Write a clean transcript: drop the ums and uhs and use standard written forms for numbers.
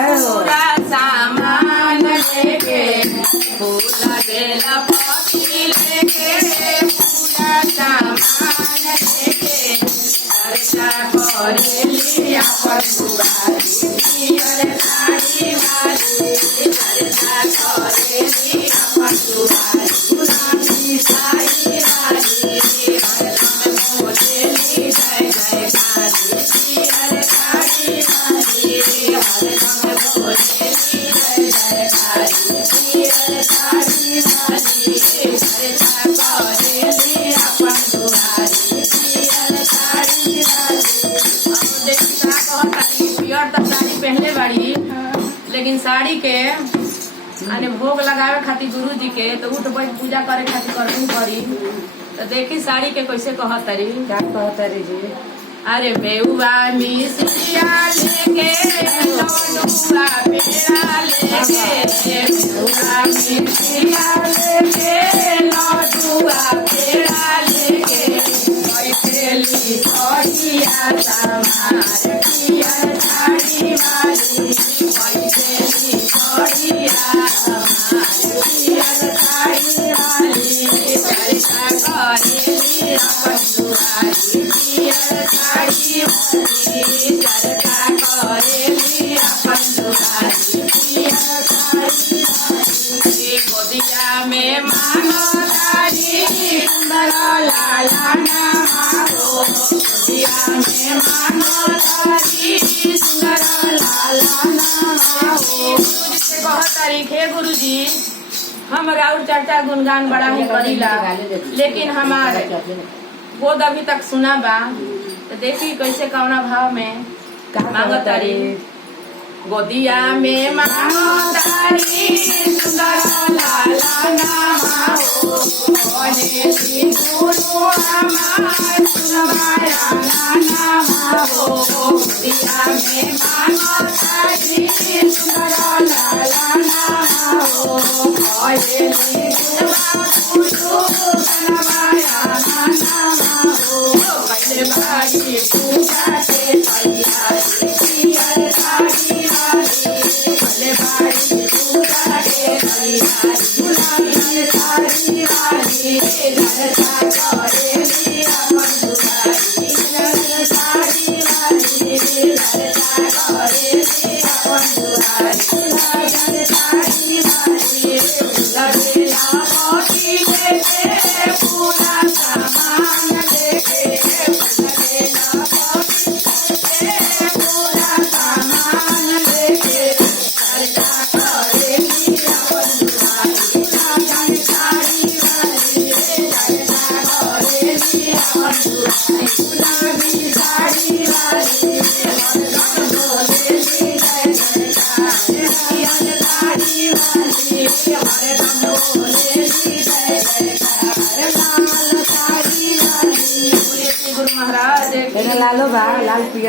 पूरा सामान लेके फूल बेला पति लेके पूरा सामान लेके चर्चा करेली अपन दुआरी पियर साड़ी वाली चर्चा करेली अपन दुआरी पुरानी साड़ी वाली हरदम बोलेली जय जयकारी पियर साड़ी वाली हरदम बोलेली जय जयकारी पियर साड़ी वाली चर्चा करेली अपन दुआरी पियर साड़ी वाली। पियर तो साड़ी पहले बाड़ी लेकिन साड़ी के आने भोग लगावे खातिर गुरु जी के तो उठ बैठ पूजा करे खातिर करबू करी तो देखी साड़ी के कैसे कहतरी क्या कहतरी जी। अरे बेउआ मिसिया लेके लड्डूआ पेड़ा लेके बेउआ मिसिया लेके लड्डूआ पेड़ा लेके बैठेली सड़िया समार पियर साड़ी वाली बैठेली सड़िया समार पियर साड़ी वाली चर्चा करेली अपन दुआरी पियर साड़ी वाली चर्चा करेली अपन दुआरी पियर साड़ी वाली गोदिया में मानो तारी सुंदर लाला नामारो गोदिया में मानो तारी सुंदर लाला नामारो बहुत तारीख है गुरु जी हम राउर चर्चा गुणगान बड़ा ही करीला लेकिन हमारे गोद अभी तक सुना बा तो देखी कैसे कौना भाव में मांगो तारी गोदिया में मांगो तारी सुंदर लाला नामारो कहेली गुरु हमार सुनवाया नामारो गोदिया में मांगो तारी सुंदर लाला नामारो कहेली गुरु सुनवाया नामारो पहले बारी पूजा के तैयारी पियर साड़ी वाली पहले बारी पूजा के तैयारी गुलाबी साड़ी वाली चर्चा करेली अपन दुआरी साड़ी वाली चर्चा करेली अपन दुआरी साड़ी वाली लगेला मोती लेके पूरा सामान लेके लगेला मोती लेके पूरा सामान लेके चर्चा करेली अपन दुआरी साड़ी वाली चर्चा करेली अपन दुआरी गुलाबी साड़ी वाली हरदम बोलेली जय जयकारी पियर साड़ी वाली हरदम बोलेली जय जयकार लाल साड़ी वाली। गुरु महाराज लालो बा लाल पियर